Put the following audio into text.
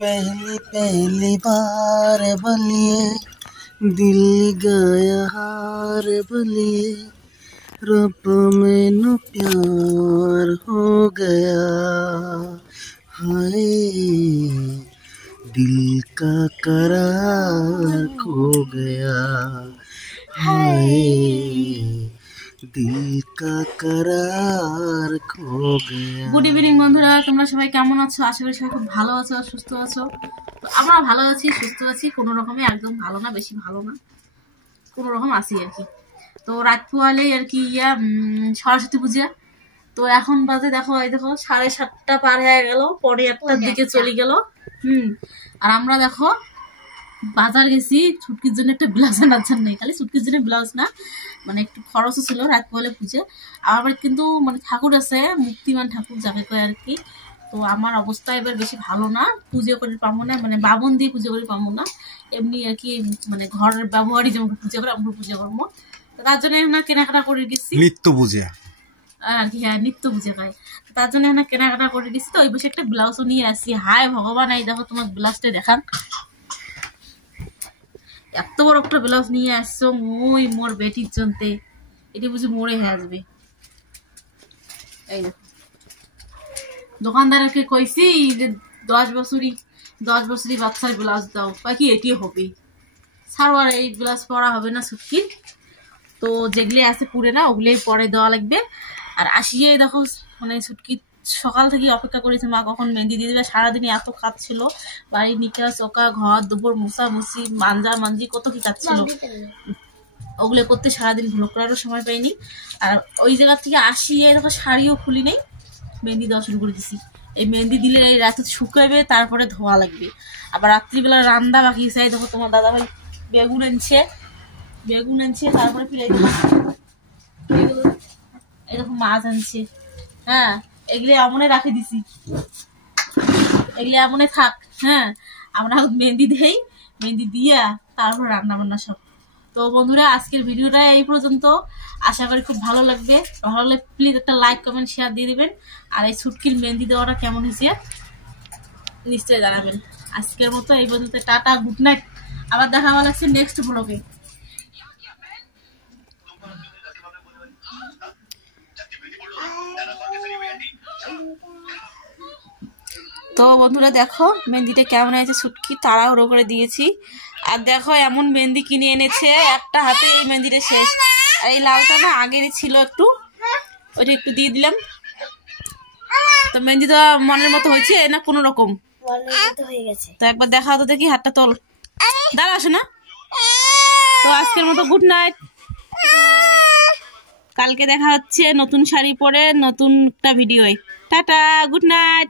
पहली पहली बार बलिए दिल गया हार बलिए रब मैनू प्यार हो गया हाय दिल का करार खो गया हाय दिल का करार खो गया। গুড ইভিনিং বন্ধুরা, তোমরা সবাই কেমন আছো? আশা করি সবাই খুব ভালো আছো আর সুস্থ আছো। তো আমরা ভালো আছি, সুস্থ আছি, কোনো রকমে, একদম ভালো না, বেশি ভালো না, কোনো রকম আছি আর কি। তো রাত পোয়ালে আর কি সরস্বতী পূজা। তো এখন বাজে দেখো, এই দেখো 7:30 পার হয়ে গেল, 8:45 দিকে চলে গেল। আর আমরা দেখো বাজার গেছি ছুটকির জন্য একটা ব্লাউজ আনার জন্য। খালি ছুটকির জন্য ব্লাউজ না, মানে একটু খরচও ছিল রাত পোয়ালে পুজো। আমার বাড়িতে কিন্তু মানে ঠাকুর আছে, মুক্তিমান ঠাকুর যাকে কয় আর কি। তো আমার অবস্থা এবার বেশি ভালো না, পুজো করে পাবো না, মানে বাবন দিয়ে পুজো করে পাবো না, এমনি আর কি মানে ঘরের ব্যবহারই যেমন পুজো করে আমরা পুজো করবো। তো তার জন্য না কেনাকাটা করে গেছি, নিত্য পূজা আর কি। হ্যাঁ, নিত্য পুজো হয়, তার জন্য না কেনাকাটা করে গেছি। তো ওই বসে একটা ব্লাউজও নিয়ে আসছি। হায় ভগবান, এই দেখো তোমার ব্লাউজটা দেখান, এত বড় একটা ব্লাউজ নিয়ে আসছো মই মোর বেটির জন্যে। এটি বুঝি মোড়ে হয়ে আসবে। এই দেখো, দোকানদারকে কইছি যে 10 বছরই বাচ্চার ব্লাউজ দাও, কি এটি হবে ছাড়ো, আর এই ব্লাউজ পরা হবে না ছুটকির। তো যেগুলি আছে পুরে না, ওগুলোই পরে দেওয়া লাগবে। আর আসিয়ে দেখো মানে ছুটকি সকাল থেকে অপেক্ষা করেছে মা কখন মেহেন্দি দিয়ে দেবে। সারাদিনে এত কাজ ছিল, বাড়ি নিকা চোকা ঘর দুপুর মুসা মুসি মাঞ্জা মাঞ্জি কত কি কাজ ছিল, ওগুলো করতে সারাদিন ভুলো করারও সময় পাইনি। আর ওই জায়গা থেকে আসিয়ে দেখো শাড়িও খুলি নেই, মেহেন্দি দেওয়া শুরু করে দিছি। এই মেহেন্দি দিলে এই রাতে শুকাবে, তারপরে ধোয়া লাগবে। আবার রাত্রিবেলা রান্না বাকি চাই। দেখো তোমার দাদাভাই বেগুন আনছে, তারপরে ফিরে এই দেখো মাছ আনছে। হ্যাঁ, এগুলি এমনে রাখে দিছি, এগুলি এমনে থাক। হ্যাঁ, আমরা মেহেন্দি দেই, মেহেন্দি দিয়া তারপর রান্না বান্না সব। তো বন্ধুরা, আজকের ভিডিওটা এই পর্যন্ত। আশা করি খুব ভালো লাগবে। ভালো লাগলে প্লিজ একটা লাইক কমেন্ট শেয়ার দিয়ে দিবেন। আর এই ছুটকির মেহেন্দি দেওয়াটা কেমন হয়েছে নিশ্চয়ই জানাবেন। আজকের মতো এই পর্যন্ত, টাটা, গুড নাইট। আবার দেখা ভালো লাগছে নেক্সট ব্লগে। তো বন্ধুরা দেখো মেহেন্দিটা কেমন হয়েছে, ছুটকি তাড়াহুড়ো করে দিয়েছি। আর দেখো এমন মেহেন্দি কিনে এনেছে, একটা হাতে এই মেহেন্দিটা শেষ। আর এই লালটা না আগেরই ছিল, একটু ওইটা একটু দিয়ে দিলাম। তো মেহেন্দি তো মনের মতো হয়েছে না কোনো রকম? তো একবার দেখা তো দেখি, হাতটা তোল, দাঁড়া আসে না। তো আজকের মতো গুড নাইট। কালকে দেখা হচ্ছে নতুন শাড়ি পরে নতুন একটা ভিডিওয়। Tata, good night.